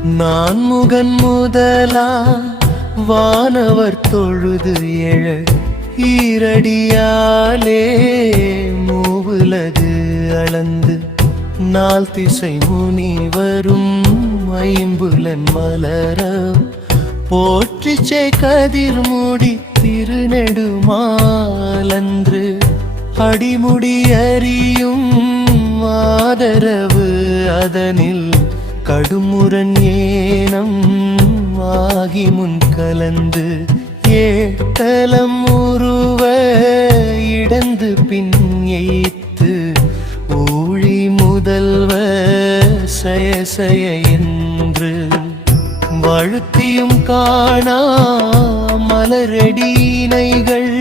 நான் முகன் முதலா வானவர் தொழுது எழ ஈரடியாலே மூவுலகு அளந்து நாள் திசை முனி வரும் ஐம்புலன் மலர போற்றிச்சே கதிர் மூடி திருநெடுமாலன்று அடிமுடி அறியும் ஆதரவு அதனில் கடுமுரண் ஏனம் ஆகி முன் கலந்து ஏட்டலம் உருவ இடந்து பின் எய்த்து ஊழி முதல்வ சய என்று வழுத்தியும் காணா மலரடியினைகள்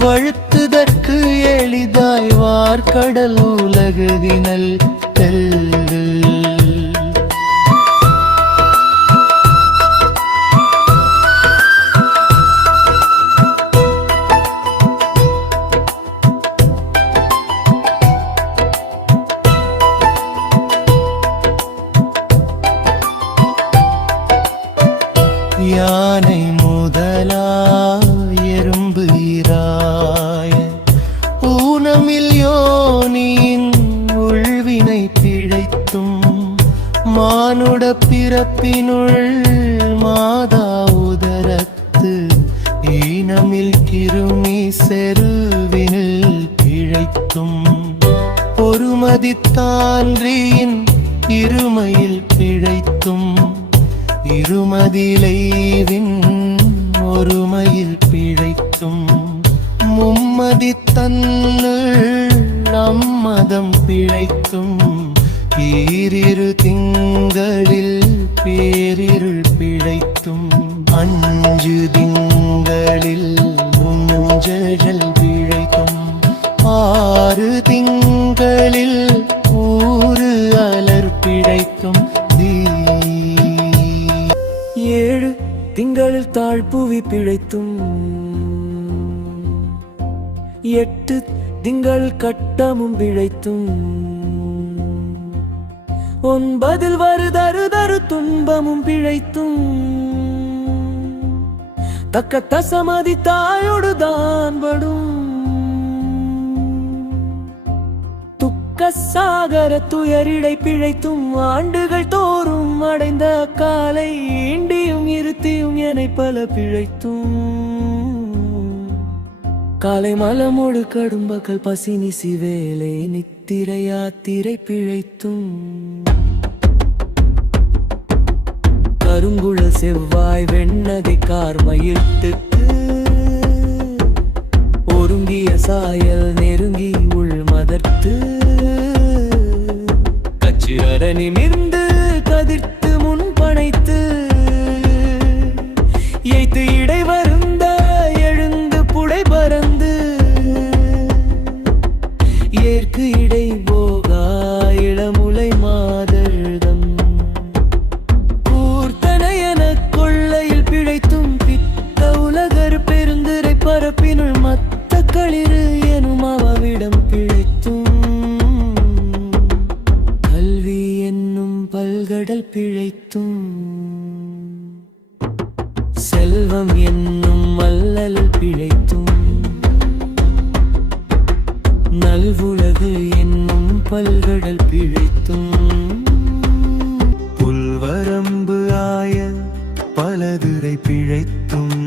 வழுத்துதற்கு எளிதாய் வார்கடல் உலகுதினல் யானை முதலா எறும்பு ஈராய ஊனமில் யோனியின் உள்வினை பிழைத்தும் மானுட பிறப்பினுள் மாதா உதரத்து ஈனமில் கிருமி செருவினில் பிழைத்தும் பொறுமதித்தான்றியின் இருமையில் பிழைத்தும் இருமதிலைவின் ஒருமையில் பிழைத்தும் மும்மதி தன்னுள் அம்மதம் பிழைத்தும் ஈரிரு திங்களில் பேரிருள் பிழைத்தும் அஞ்சு திங்களில் முஞ்சழல் பிழைத்தும் ஆறு திங்களில் ஊறு அலர் பிழைத்தும் ஏழு திங்களில் தாழ்புவி பிழைத்தும் எட்டு திங்கள் கட்டமும் பிழைத்தும் ஒன்பதில் வருதரு துன்பமும் பிழைத்தும் தக்க தசமதி தாயோடு தான் படும் சாகர துயரிடை பிழைத்தும் ஆண்டுகள் தோறும் அடைந்த காலை இண்டியும் இருத்தியும் என பல பிழைத்தும் காலை மலமோடு கடும்பகல் பசினிசி வேலை நித்திரை யாத்திரை பிழைத்தும் கருங்குழ செவ்வாய் வெண்ணகை கார்மயிட்டுக்கு ஒருங்கிய சாயல் நெருங்கி உள் மதர்த்து நிமிர்ந்து கதிர்த்து முன் பனைத்து எய்த்து இடை வருந்த எழுந்து புடை பறந்து ஏற்கு இடை போகா இளமுலை மாதழ்தம் கூர்த்தனையன கொள்ளையில் பிழைத்தும் பித்த உலகர் பெருந்திரை பரப்பினுள் மத்த களிறு எனும் அவிடம் பிழைத்தும் பல்கடல் பிழைத்தும் செல்வம் என்னும் மல்லல் பிழைத்தும் நல்வுலகு என்னும் பல்கடல் பிழைத்தும் புல்வரம்பு ஆய பலதுரை பிழைத்தும்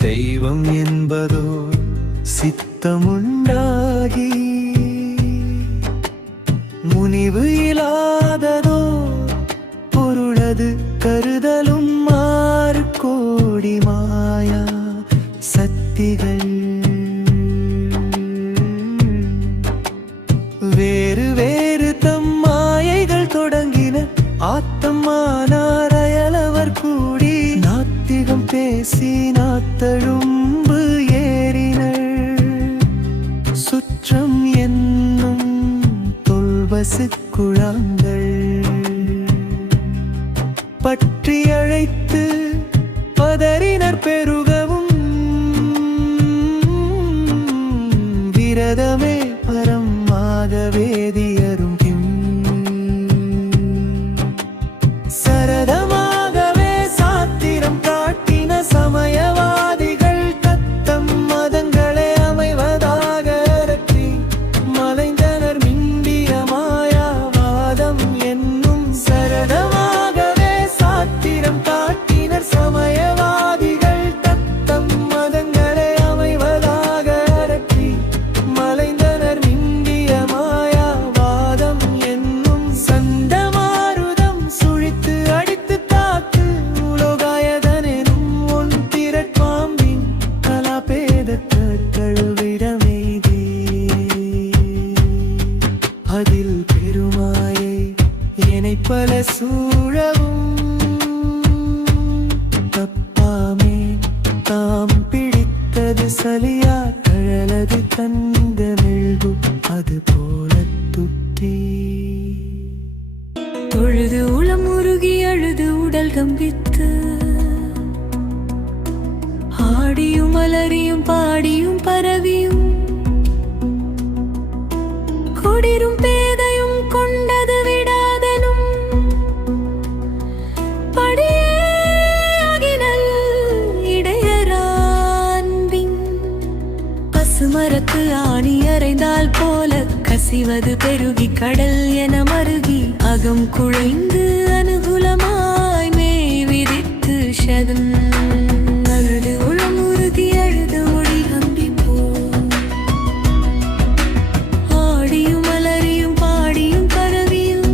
தெய்வம் என்பதோ சித்தமுண்டாகி முனிவு இல்லாததோ பொருளது கருதலும் மாறு கோடி மாயா சக்திகள் வேறு வேறு தம் மாயைகள் தொடங்கின ஆத்தம்மானார் அயலவர் கூடி நாத்திகம் பேசி நாத்தழும்பு ஏறினர் சுற்றம் என்னும் குழாங்கள் பற்றி அழைத்து பதறினர் பெருகவும் விரதமே பரம் ஆக வேதியரும் பல சூழவும் தப்பாமே தாம் பிடித்தது சலியா கழலது தந்த மெழுகு அது போல துட்டி தொழுது உளம் உருகி அழுது உடல் கம்பித்து ஆடியும் அலறியும் பாடியும் பரவியும் கொடிரும் பேதையும் கொண்டது விடாதெனும் படியேகினல் இடையரான்பின் பசுமரத்து ஆணி அறைந்தால் போல கசிவது பெருகி கடல் என மருகி அகம் குழைந்து அனுகூலமாய் மேய் விதித்து சதம் அழுது உளம் உருகி அழுது ஒளி கம்பி போ ஆடியும் அலறியும் பாடியும் பரவியும்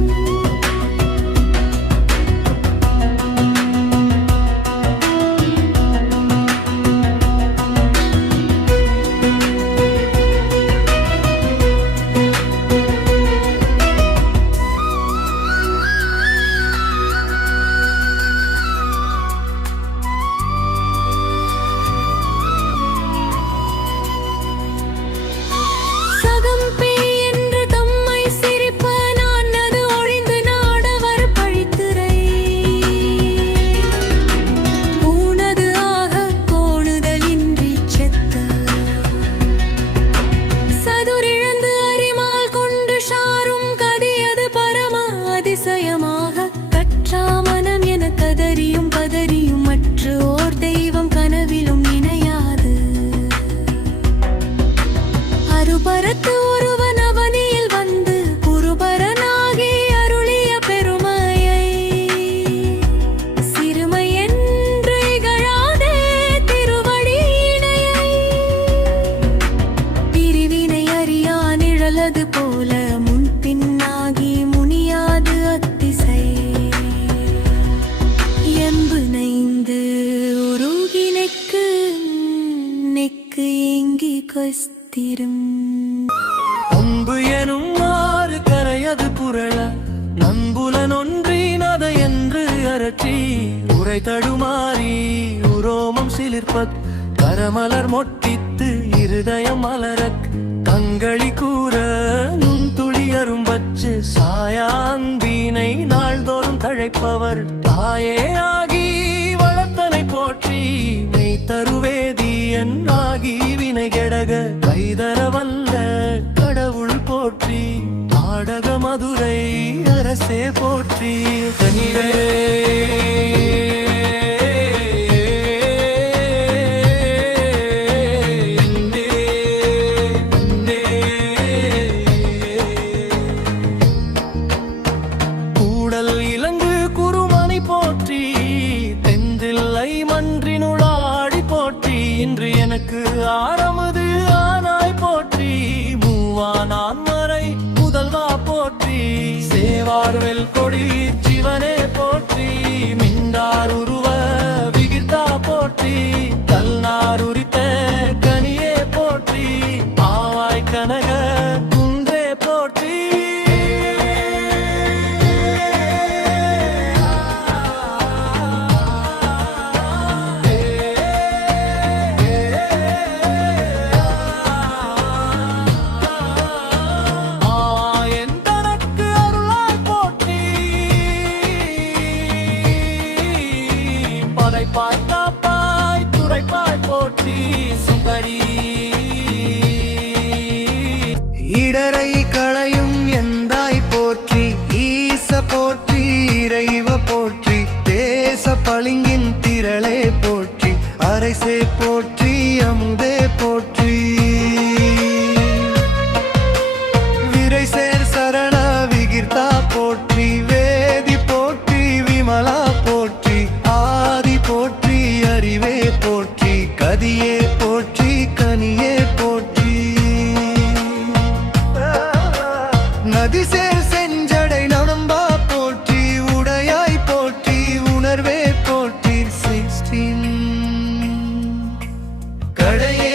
அதிசயமாக கற்றாமனம் என கதறியும் பதறியும் மற்ற ஓர் தெய்வம் கனவிலும் நினையாது அருபரத்து ஒருவன் அவனியில் வந்து குருபரனாகி அருளிய பெருமையை சிறுமை என்று இகழாதே திருவடியினையை பிரிவினை அறியா நிழலது போல முன்பின்னாகி முனியாது அத்திசை எம்பு நைந்து உருகி நெக்கு ஏங்கி கொஸ்திரும் அம்பு எனும் மாறு கரையது புரள நம்புலன் ஒன்றினத என்று அரற்றி உரை தடுமாறி உரோமம் சிலிர்ப்பத் கரமலர் மொட்டித்து இருதயம் மலரக் கங்களி கூற நுண்துளி அரும்பச்சு சாயாந்தினை நாள்தோறும் தழைப்பவர் தாயே ஆகி வளர்த்தனை போற்றி மெய் தருவேதியன் ஆகி வினை கெடக கைதரவல்ல கடவுள் போற்றி நாடக மதுரை அரசே போற்றி தனிவே இன்று எனக்கு ஆரமுது ஆனாய் போற்றி மூவானான் மறை முதல்வா போற்றி சேவார்வெல் கொடி ஜீவனே போற்றி மிண்டார் உருவ விகிர்த்தா போற்றி கல்நார் உரித்த கனியே போற்றி ஆவாய் கனக குன்றே போற்றி காப்பாய் துரைப்பாய் போற்றி சுந்தரி இடரை களையும் எந்தாய் போற்றி ஈச போற்றி இறைவ போற்றி தேச பளிங்கின் திரளே போற்றி அரசே போற்றி அமுதே போற்றி விரைசேர் சரண விகிர்த்தா போற்றி வேதி போற்றி விமலா போற்றி ஆதி போற்றி அறிவே போற்றி கதியே போற்றி கனியே போற்றி நதிசேர் செஞ்சடை நம்பா போற்றி உடையாய் போற்றி உணர்வே போற்றி 16 கடையே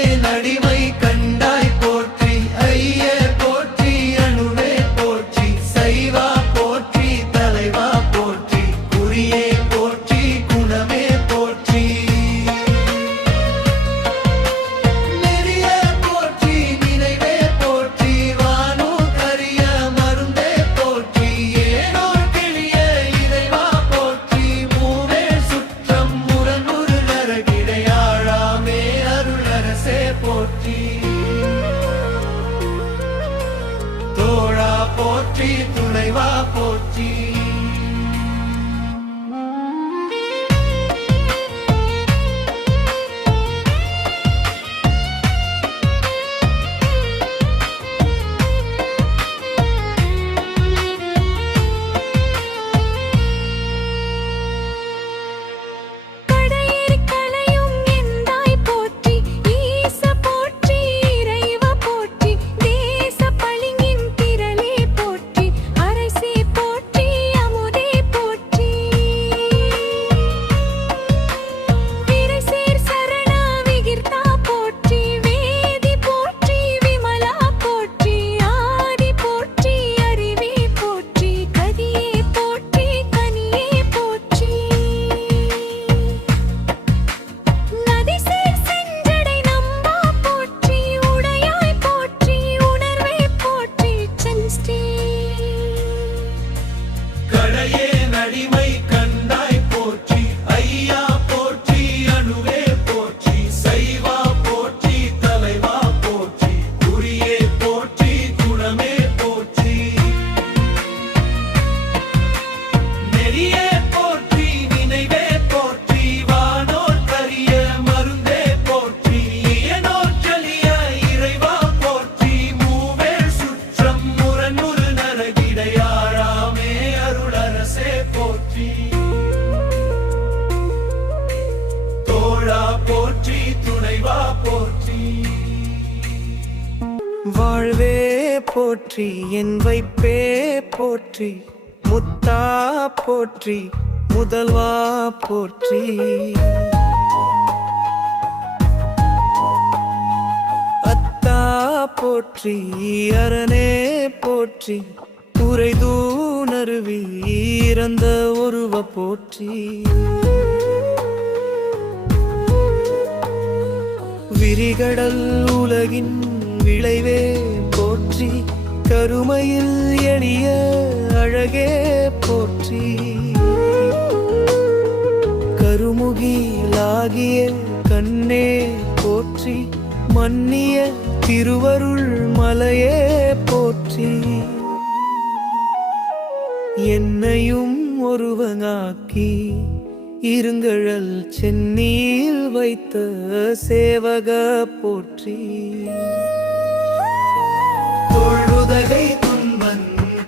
போற்றி என் வைப்பே போற்றி முத்தா போற்றி முதல்வா போற்றி அத்தா போற்றி அரணே போற்றி உரைதூணருவி இறந்த ஒருவ போற்றி விரிகடல் உலகின் விளைவே போற்றி கருமையில் எளிய அழகே போற்றி கருமுகிலாகிய கண்ணே போற்றி மன்னிய திருவருள் மலையே போற்றி என்னையும் ஒருவனாக்கி இருங்கழல் சென்னியில் வைத்த சேவக போற்றி தொழுதகை துன்பன்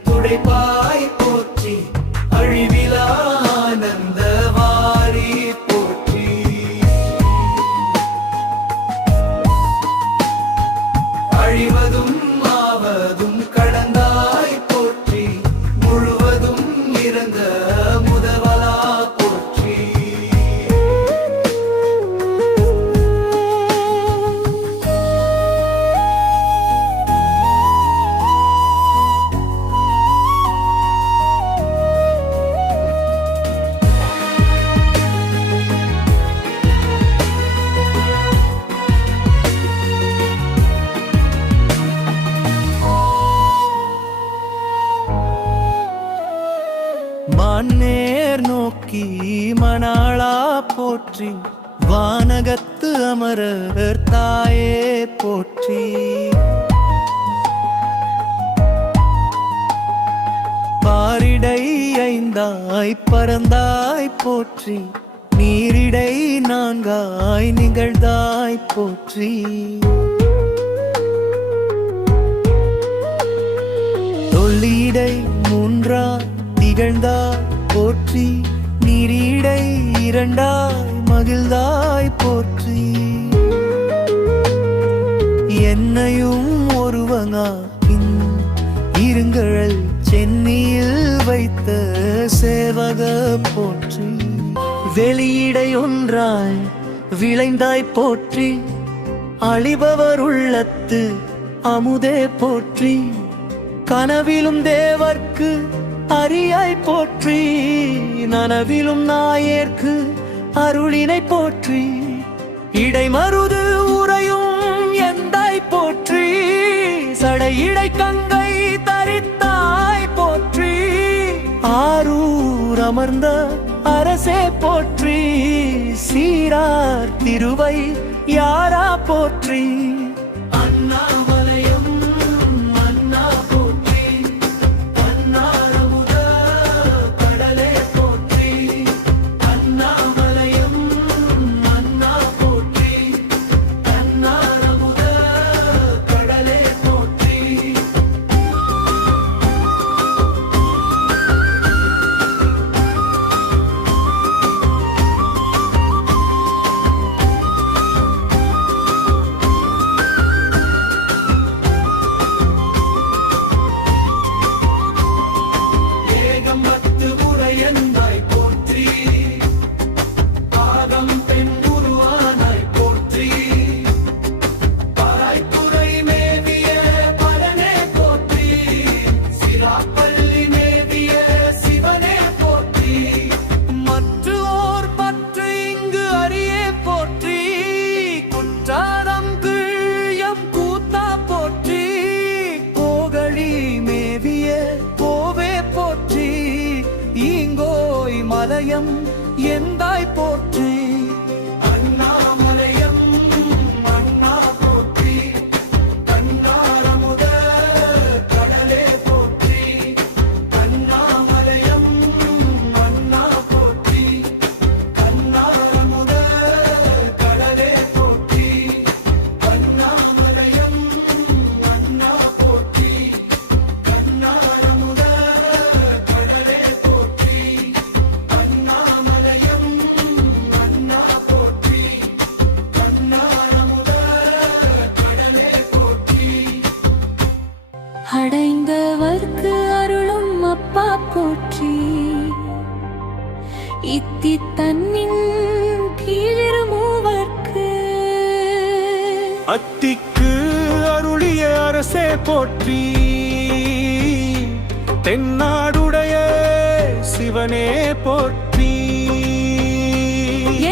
துடைப்பாய் போற்றி அழிவிலா ஆனந்த வாரி போற்றி அழிவதும் ஆவதும் கடந்தாய் போற்றி முழுவதும் இறந்த முதல்வலா போற்றி மான்னேர் நோக்கி மணாளா போற்றி வானகத்து அமரர் தாயே போற்றி பாரிடை ஐந்தாய் பறந்தாய் போற்றி நீரிடை நான்காய் நிகழ்ந்தாய் போற்றி தொல்லிடை மூன்றாய் திகழ்ந்தாய் போற்றி நீரிடை இரண்டாய் மகிழ்ந்தாய் போற்றி என்னையும் ஒருவனாக்கின் இருங்கழல் சென்னியில் வைத்த சேவக போற்றி வெளியிடை ஒன்றாய் விளைந்தாய் போற்றி அழிபவர் உள்ளத்து அமுதே போற்றி கனவிலும் தேவர்க்கு அரியாய் போற்றி நனவிலும் நாயேற்கு அருளினை போற்றி இடைமருது உறையும் எந்தாய் போற்றி சடையிடை கங்கை தரித்தாய் போற்றி ஆரூர் அமர்ந்த அரசே போற்றி சீரார் திருவை யாரா போற்றி அண்ணாமலையும் அண்ணா போற்றி அன்னாரமுத கடலே போற்றி அண்ணாமலையும் அண்ணா போற்றி அன்னாரமுத கடலே போற்றி ஏகம்பத்து உரையந்தாய் போற்றி ஆகம் பெண் உருவானாய் போற்றி பராய்த்துறை மேவிய பரனே போற்றி சிராப்பள்ளி மேவிய சிவனே போற்றி மற்றோர் பற்று இங்கு அறியே போற்றி குற்றாலம் கீழம் கூத்தா போற்றி கோகழி மேவிய கோவே போற்றி ஈங்கோய் மலையம் எந்தாய் போற்றி அண்ணாமலையம் அண்ணா போற்றி கண்ணாரமுத கடலே போற்றி அண்ணாமலையம் அண்ணா போற்றி கண்ணாரமுத கடலே போற்றி அண்ணாமலையம் அண்ணா போற்றி கண்ணாரமுத கடலே போற்றி அண்ணாமலையம் இத்தி தன்னின் கீழிருமூவர்க்கு அத்திக்கு அருளிய அரசே போற்றி, தென்னாடுடைய சிவனே போற்றி,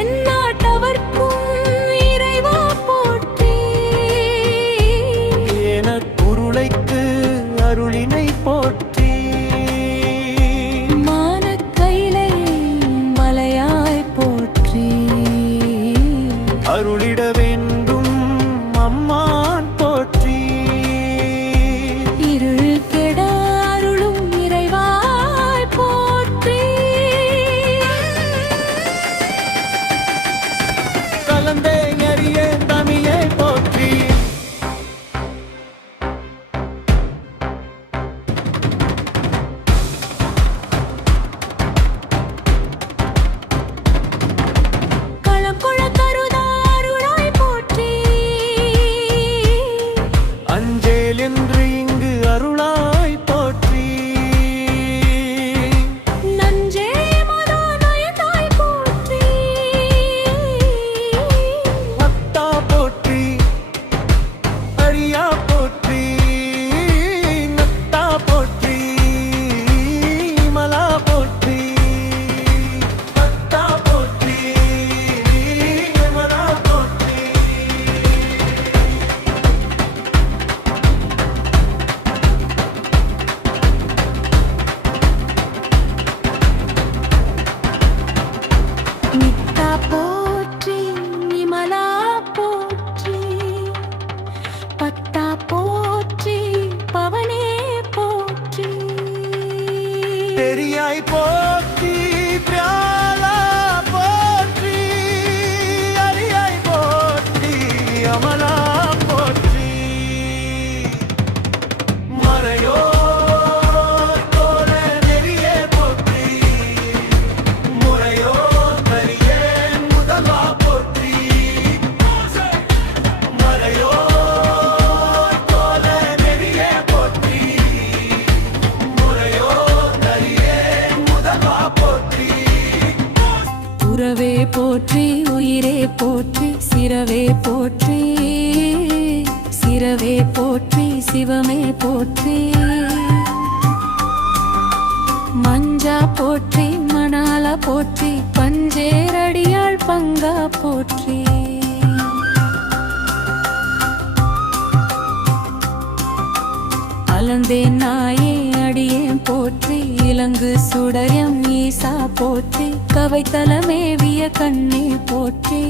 எந்நாட்டவர்க்கும் இறைவா போற்றி, எனக்குருளைக்கு அருளினை போற்றி, மானக்கைலை மலையாய் போற்றி, அருளிட வேண்டும் அம்மான் போற்றி, இருள் கெட அருளும் இறைவாய் போற்றி, கலந்தே அறிய தமிழே போற்றி, களம்புழ கருதா அருளாய் போற்றி, அஞ்சேல் என்று இங்கு அருளாய் போற்றி, நஞ்சே மதா நயந்தாய் போற்றி, அத்தா போற்றி, அரியா போற்றி, நத்தா போற்றி, மலா போற்றி, அத்தா போற்றி, மலா போற்றி, நித்தா போற்றி, நிமலா போற்றி, பத்தா போற்றி, பவனே போற்றி, பெரியாய் போற்றி, பியாலா போற்றி, அரியாய் போற்றி, அமலா போற்றி, மறையோ தோல நெறியே போற்றி, முறையோ தரியே முதலா போற்றி, மறையோ தோல நெறியே போற்றி, முறையோ தரியே முதலா போற்றி, உறவே போற்றி, உயிரே போற்றி, சிரவே போற்றி, சிரவே போற்றி, சிவமே போற்றி, மஞ்சா போற்றி, மணால போற்றி, பஞ்சேரடியாள் பங்கா போற்றி, அலந்தேன் நாயே அடியேன் போற்றி, இலங்கு சுடரியம் ஈசா போற்றி, கவைத்தலமேவிய கண்ணே போற்றி,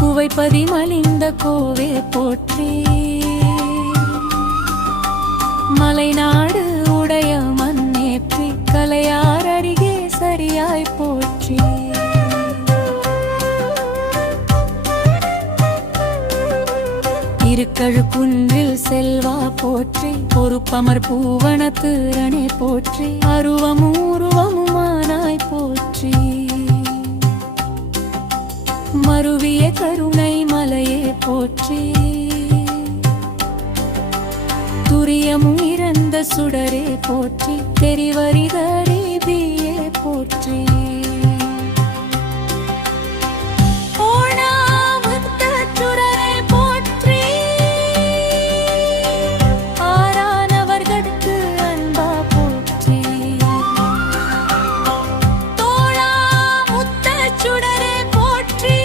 குவைப்பதி மலிந்த கோவே போற்றி, மலைநாடு உடைய மண்ணேற்றி, கலையார் அருகே சரியாய் போற்றி, இருக்கழு குன்றில் செல்வா போற்றி, பொறுப்பமர் பூவனத்திறனே போற்றி, அருவமூருவமுமானாய் போற்றி, மருவிய கருணை மலையே போற்றி, துரியமும் இறந்த சுடரே போற்றி, தெரிவரிதரே பியே போற்றி, ஓணாமுத்தச்சுடரே போற்றி, ஆரானவர்கட்கு அன்பா போற்றி, தோளாமுத்தச்சுடரே போற்றி,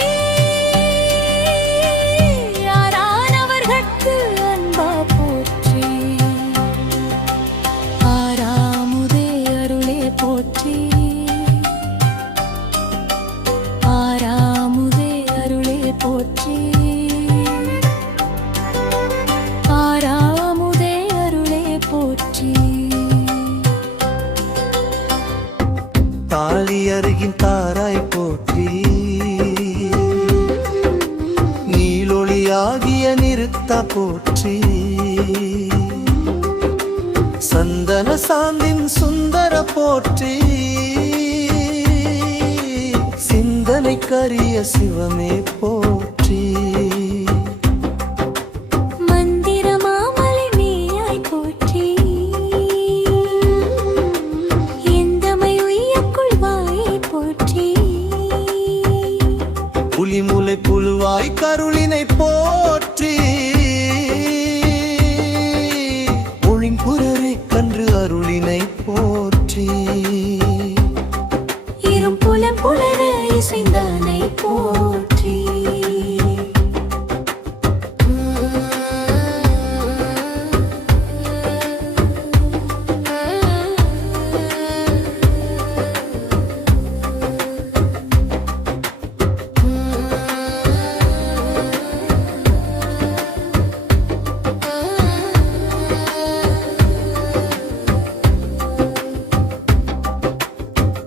ஆரானவர்கட்கு அன்பா போற்றி, ஆறாமுதே அருளே போற்றி, ஆறாமுதே அருளே போற்றி, ஆறாமுதே அருளே போற்றி, தாலி அருகின் தாராய் போற்றி, நீலொளியாகிய நிறுத்த போற்றி, சந்தன சாந்தின் சுந்தர போற்றி, சிந்தனைக்கரிய சிவமே போற்றி, மந்திர மாமலை நீயாய் போற்றி, எந்த அருளினை போற்றி. புலம் புலர இசைந்தானை போற்றி.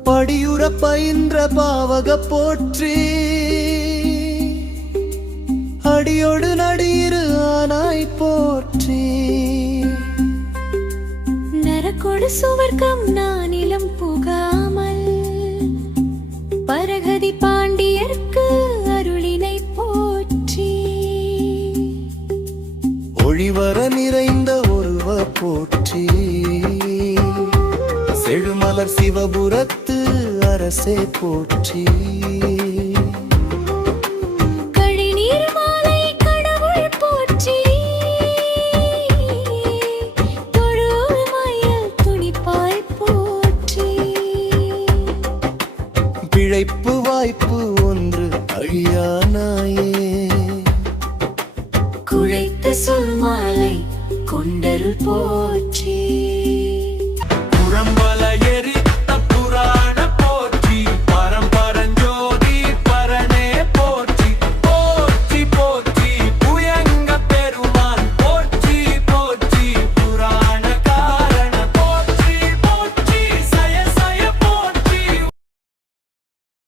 படியுற பயின்ற பாவக போற்றி. அடியோடு நடியிரு ஆனாய் போற்றி. நரக்கொடு சுவர்க்கம் நானிலம் புகாமல் பரகதி பாண்டியர்க்கு அருளினை போற்றி. ஒளிவர நிறைந்த ஒருவ போற்றி. செழுமலர் சிவபுரத்து அரசே போற்றி.